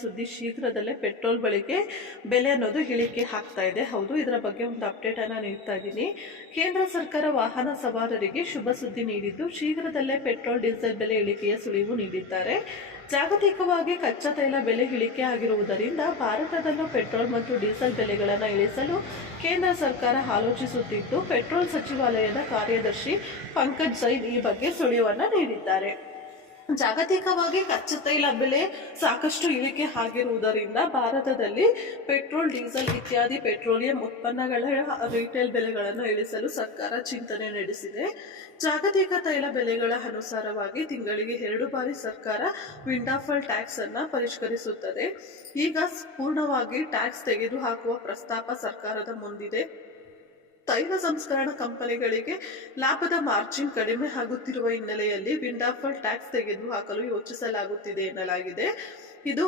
ಸುದ್ದಿ ಶೀಘ್ರದಲ್ಲೇ ಪೆಟ್ರೋಲ್ ಬೆಲೆ ಅನ್ನೋದು ಇಳಿಕೆ ಆಗ್ತಾ ಇದೆ. ಹೌದು, ಇದರ ಬಗ್ಗೆ ಒಂದು ಅಪ್ಡೇಟ್ ಅನ್ನ ನೀಡ್ತಾ ಇದ್ದೀನಿ. ಕೇಂದ್ರ ಸರ್ಕಾರ ವಾಹನ ಸವಾರರಿಗೆ ಶುಭ ಸುದ್ದಿ ನೀಡಿದ್ದು, ಶೀಘ್ರದಲ್ಲೇ ಪೆಟ್ರೋಲ್ ಡೀಸೆಲ್ ಬೆಲೆ ಇಳಿಕೆಯ ಸುಳಿವು ನೀಡಿದ್ದಾರೆ. ಜಾಗತಿಕವಾಗಿ ಕಚ್ಚಾ ತೈಲ ಬೆಲೆ ಇಳಿಕೆ ಆಗಿರುವುದರಿಂದ ಭಾರತದಲ್ಲೂ ಪೆಟ್ರೋಲ್ ಮತ್ತು ಡೀಸೆಲ್ ಬೆಲೆಗಳನ್ನು ಇಳಿಸಲು ಕೇಂದ್ರ ಸರ್ಕಾರ ಆಲೋಚಿಸುತ್ತಿದ್ದು, ಪೆಟ್ರೋಲ್ ಸಚಿವಾಲಯದ ಕಾರ್ಯದರ್ಶಿ ಪಂಕಜ್ ಜೈನ್ ಈ ಬಗ್ಗೆ ಸುಳಿವನ್ನ ನೀಡಿದ್ದಾರೆ. ಜಾಗತಿಕವಾಗಿ ಕಚ್ಚಾ ತೈಲ ಬೆಲೆ ಸಾಕಷ್ಟು ಇಳಿಕೆ ಆಗಿರುವುದರಿಂದ ಭಾರತದಲ್ಲಿ ಪೆಟ್ರೋಲ್, ಡೀಸೆಲ್ ಇತ್ಯಾದಿ ಪೆಟ್ರೋಲಿಯಂ ಉತ್ಪನ್ನಗಳ ರಿಟೇಲ್ ಬೆಲೆಗಳನ್ನು ಇಳಿಸಲು ಸರ್ಕಾರ ಚಿಂತನೆ ನಡೆಸಿದೆ. ಜಾಗತಿಕ ತೈಲ ಬೆಲೆಗಳ ಅನುಸಾರವಾಗಿ ತಿಂಗಳಿಗೆ 2 ಬಾರಿ ಸರ್ಕಾರ ವಿಂಡಫಾಲ್ ಟ್ಯಾಕ್ಸ್ ಅನ್ನ ಪರಿಷ್ಕರಿಸುತ್ತದೆ. ಈಗ ಪೂರ್ಣವಾಗಿ ಟ್ಯಾಕ್ಸ್ ತೆಗೆದುಹಾಕುವ ಪ್ರಸ್ತಾಪ ಸರ್ಕಾರದ ಮುಂದಿದೆ. ತೈಲ ಸಂಸ್ಕರಣಾ ಕಂಪನಿಗಳಿಗೆ ಲಾಭದ ಮಾರ್ಜಿನ್ ಕಡಿಮೆ ಆಗುತ್ತಿರುವ ಹಿನ್ನೆಲೆಯಲ್ಲಿ ವಿಂಡಫಾಲ್ ಟ್ಯಾಕ್ಸ್ ತೆಗೆದುಹಾಕಲು ಯೋಚಿಸಲಾಗುತ್ತಿದೆ ಎನ್ನಲಾಗಿದೆ. ಇದು